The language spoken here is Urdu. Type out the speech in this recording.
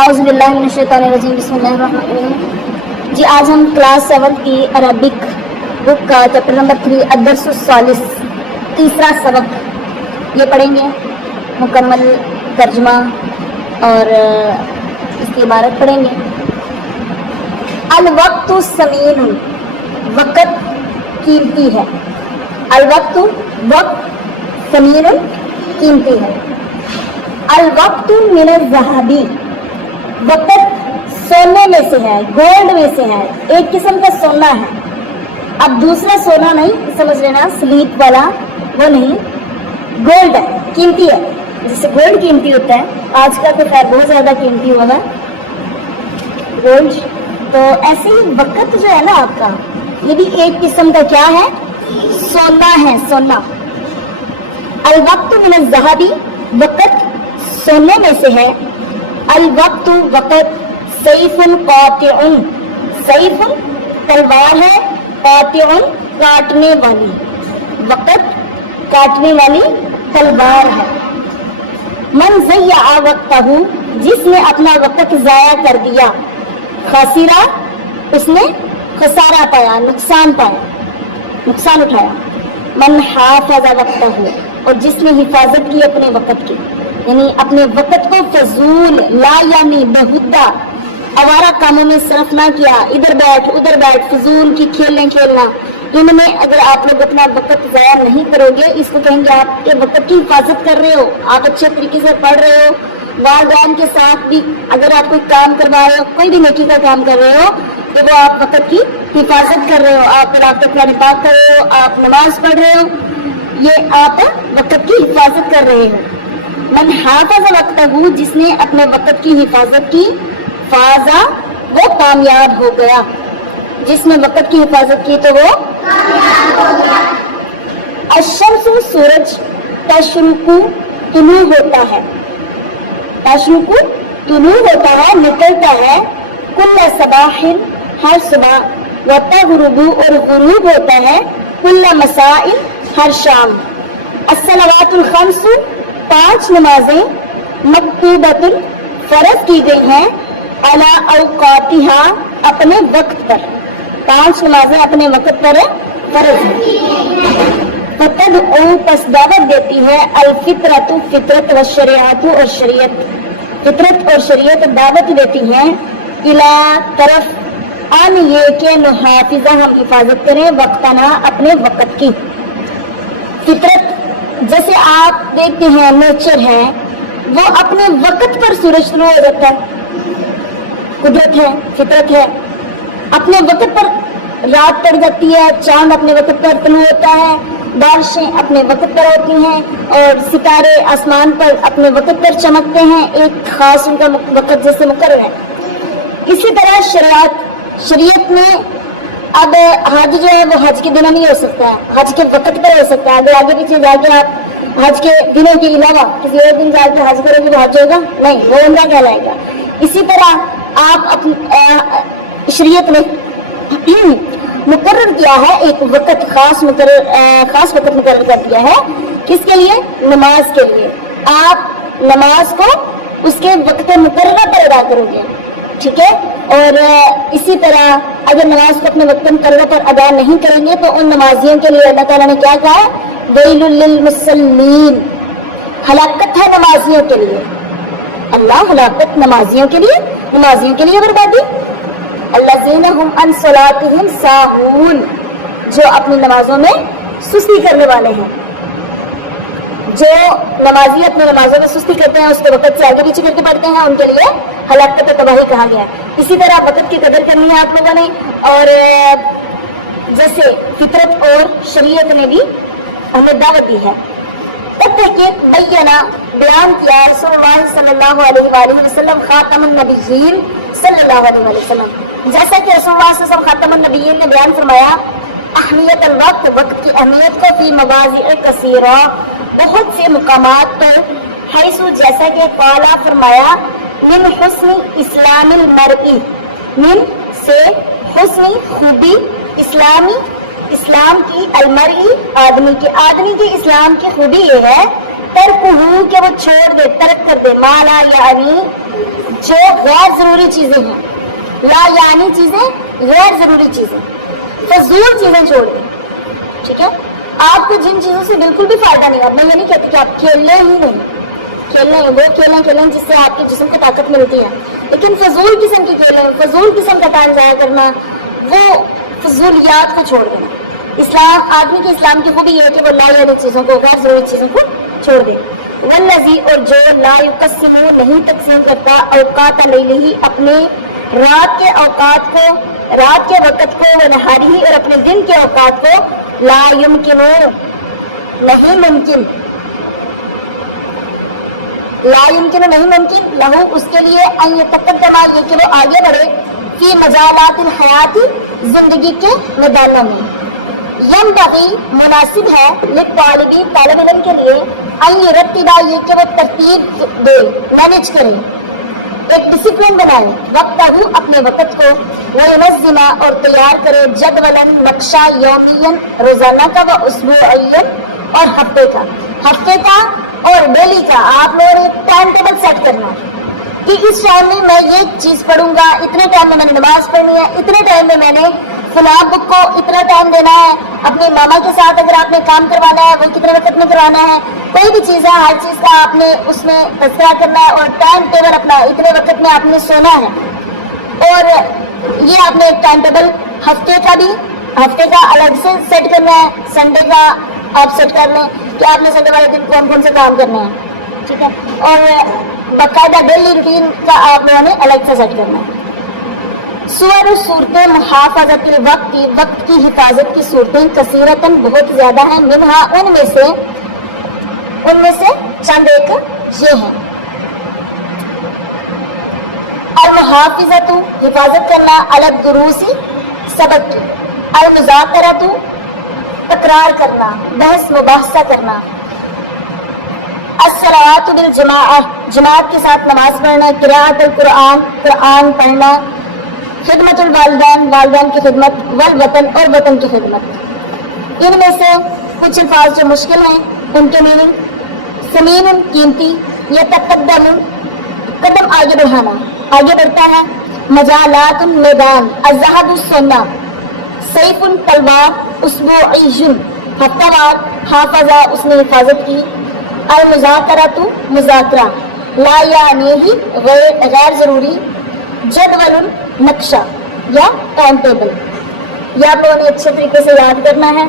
اعوذ باللہ من الشیطان الرجیم، بسم اللہ الرحمن الرحیم۔ جی آج ہم کلاس 7 کی عربک بک کا چیپٹر نمبر 3 الدرس الثالث تیسرا سبق یہ پڑھیں گے۔ مکمل ترجمہ اور اس کی عبارت پڑھیں گے۔ الوقت ثمین، وقت قیمتی ہے۔ الوقت وقت ثمین قیمتی ہے۔ الوقت من الذهبی، وقت سونے میں سے ہے، گولڈ میں سے ہے، ایک قسم کا سونا ہے۔ اب دوسرا سونا نہیں سمجھ لینا، سلیپ والا وہ نہیں، گولڈ ہے، قیمتی ہے۔ جیسے گولڈ قیمتی ہوتا ہے، آج کا تو خیر بہت زیادہ قیمتی ہوگا گولڈ، تو ایسے ہی وقت جو ہے نا آپ کا، یہ بھی ایک قسم کا کیا ہے؟ سونا ہے، سونا۔ الوقت من الذهبی، وقت سونے میں سے ہے۔ الوقت وقت، سیف قاطع، سیف تلوار ہے، قاطع کاٹنے والی، وقت کاٹنے والی تلوار ہے۔ من ضیع وقتہ، جس نے اپنا وقت ضائع کر دیا، خاسرہ، اس نے خسارہ پایا، نقصان پایا، نقصان اٹھایا۔ من حافظ وقتہ، اور جس نے حفاظت کی اپنے وقت کی، یعنی اپنے وقت کو فضول، لا یعنی بہودہ آوارہ کاموں میں صرف نہ کیا، ادھر بیٹھ فضول کی کھیلنا، ان میں اگر آپ لوگ اپنا وقت ضائع نہیں کرو گے، اس کو کہیں گے آپ کے وقت کی حفاظت کر رہے ہو، آپ اچھے طریقے سے پڑھ رہے ہو، والدین کے ساتھ بھی اگر آپ کوئی کام کروا رہے ہو، کوئی بھی نیکی کا کام کر رہے ہو، تو وہ آپ وقت کی حفاظت کر رہے ہو، آپ قرآن پاک کر رہے ہو، آپ نماز پڑھ رہے ہو، یہ آپ وقت کی حفاظت کر رہے ہو۔ من حافظ وقتہ، جس نے اپنے وقت کی حفاظت کی، فازا، وہ کامیاب ہو گیا۔ جس نے وقت کی حفاظت کی تو وہ کامیاب ہو گیا۔ الشمس، سورج، تشرق، طلوع ہوتا ہے، تشرق طلوع ہوتا ہے، نکلتا ہے، کل صباح، ہر صبح، وتغرب، اور غروب ہوتا ہے، کل مساء، ہر شام۔ الصلوات الخمس، 5 نمازیں، مکتوبۃ، فرض کی گئی ہیں، علی اوقاتہا، اپنے وقت پر، 5 نمازیں اپنے وقت پر فرض ہیں۔ فتدعو، پس دعوت دیتی ہے، الفطرۃ، فطرت، والشریعۃ، اور شریعت، فطرت اور شریعت دعوت دیتی ہیں، الی، طرف، ان، یہ کہ نحافظہ، ہم حفاظت کریں، وقتنا، اپنے وقت کی۔ فطرت، جیسے آپ دیکھتے ہیں نیچر ہے، وہ اپنے وقت پر سورج شروع ہو جاتا ہے، قدرت ہے، فطرت ہے، اپنے وقت پر رات پڑ جاتی ہے، چاند اپنے وقت پر طلوع ہوتا ہے، بارشیں اپنے وقت پر ہوتی ہیں، اور ستارے آسمان پر اپنے وقت پر چمکتے ہیں، ایک خاص ان کا وقت جیسے مقرر ہے۔ اسی طرح شریعت میں اب حج جو ہے وہ حج کے دنوں نہیں ہو سکتا ہے، حج کے وقت پر ہو سکتا ہے۔ اگر آگے پیچھے جا کے آپ حج کے دنوں کے علاوہ کسی اور دن جا کے حج کرو گے تو حج ہوگا نہیں، وہ عمرہ کہلائے گا۔ اسی طرح آپ شریعت نے مقرر کیا ہے ایک وقت، خاص وقت مقرر کر دیا ہے، کس کے لیے؟ نماز کے لیے۔ آپ نماز کو اس کے وقت مقررہ پر ادا کرو گے، ٹھیک ہے؟ اور اسی طرح اگر نماز کو اپنے وقت مقررہ پر ادا نہیں کریں گے تو ان نمازیوں کے لیے اللہ تعالیٰ نے کیا کہا؟ ویل للمصلین، ہلاکت ہے نمازیوں کے لیے۔ اللہ، ہلاکت نمازیوں کے لیے بربادی۔ الذین هم عن صلاتهم ساہون، جو اپنی نمازوں میں سستی کرنے والے ہیں، جو نمازی اپنے نمازوں میں سستی کرتے ہیں، اس کے وقت سے آگے پیچھے کر کے پڑھتے ہیں، ان کے لیے ہلاکت و تباہی کہا گیا ہے۔ اسی طرح وقت کی قدر کرنی ہے آپ لوگوں نے، اور جیسے فطرت اور شریعت نے بھی ہمیں دعوت دی ہے۔ بیان کیا رسول اللہ صلی اللہ علیہ وآلہ وسلم، خاتم النبیین صلی اللہ علیہ وآلہ وسلم، جیسا کہ رسول اللہ صلی اللہ علیہ وسلم خاتم النبیین نے بیان فرمایا، اہمیت الوقت، وقت کی اہمیت کو، فی مواضع کثیرہ، بہت سے مقامات پر، حیث، جیسا کہ قالا، فرمایا، من حسن اسلام المرئی، من سے حسن، خوبی، اسلام کی، المرئی، آدمی کی اسلام کی خوبی یہ ہے، ترکہ، کہ وہ چھوڑ دے، ترک کر دے، مالا یعنی جو غیر ضروری چیزیں ہیں، لا یعنی چیزیں، غیر ضروری چیزیں، فضول چیزیں چھوڑ دیں. ٹھیک ہے، آپ کو جن چیزوں سے بالکل بھی فائدہ نہیں. اب میں یہ نہیں کہتی کہ آپ کھیلنے ہی نہیں، کھیلنے وہ کھیلیں جس سے آپ کے جسم کو طاقت ملتی ہے، لیکن فضول قسم کی کھیلیں، فضول قسم کا ٹائم ضائع کرنا، وہ فضولیات کو چھوڑ دینا. اسلام، آدمی کے اسلام کی خوبی یہ ہے کہ وہ لا یعنی چیزوں کو، غیر ضروری چیزوں کو چھوڑ دے. والذی، اور جو لا یقسم نہیں تقسیم کرتا اوقات لیلہ اپنے رات کے اوقات کو، رات کے وقت کو، ونہارہ اور اپنے دن کے اوقات کو، لا یمکن نہیں ممکن، لا یمکن نہیں ممکن، لہو اس کے لیے ان یتقدم یہ کہ وہ آگے بڑھے، فی مجالات الحیات زندگی کے میدانوں میں. ینبغی مناسب ہے، للطالبی طالب علم کے لیے، ان یرتب یہ کہ وہ ترتیب دے، مینج کرے، ایک ڈسپلن بنائے، وقتہ اپنے وقت کو، وہ ینظم اور تیار کرے، جدولاً نقشہ، یومیاً روزانہ کا، و اسبوعیاً اور ہفتے کا اور ڈیلی کا. آپ لوگوں نے ٹائم ٹیبل سیٹ کرنا کہ اس ٹائم میں میں یہ چیز پڑھوں گا، اتنے ٹائم میں نے نماز پڑھنی ہے، اتنے ٹائم میں میں نے فلاں بک کو اتنا ٹائم دینا ہے. اپنے ماما کے ساتھ اگر آپ نے کام کروانا ہے وہ کتنے وقت میں کروانا ہے، کوئی بھی چیز ہے، ہر چیز کا آپ نے اس میں تذکرہ کرنا ہے، اور ٹائم ٹیبل اپنا اتنے وقت میں آپ نے سونا ہے. اور یہ آپ نے ایک ٹائم ٹیبل ہفتے کا الگ سے سیٹ کرنا ہے. سنڈے کا آپ سیٹ کر لیں کہ آپ نے سنڈے والے دن کون کون سے کام کرنا ہے. ٹھیک ہے، اور باقاعدہ ڈیلی روٹین کا آپ لوگوں نے الگ سے سیٹ کرنا ہے. سور و صورتیں محافظت الوقت، وقت کی حفاظت کی صورتیں کثیرتاً بہت زیادہ ہیں. منہا ان میں سے چند ایک یہ ہیں. المحافظت حفاظت کرنا، الدروس سبق کی، المذاکرۃ تکرار کرنا، بحث مباحثہ کرنا، الصلاۃ بالجماعہ جماعت کے ساتھ نماز پڑھنا، قراءۃ القرآن قرآن پڑھنا، خدمت الوالدین والدین کی خدمت، والوطن اور وطن کی خدمت. ان میں سے کچھ الفاظ جو مشکل ہیں ان کے میننگ: ثمین قیمتی، یتقدم قدم آگے بڑھانا، آگے بڑھتا ہے، مجالات میدان، الذهب سونا، سیف تلوار، اسبوعی ہفتہ وار، حافظہ اس نے حفاظت کی، المذاکرۃ مذاکرہ، لا یعنی غیر ضروری، جدول نقشہ یا ٹائم ٹیبل. یہ آپ لوگوں نے اچھے طریقے سے یاد کرنا ہے.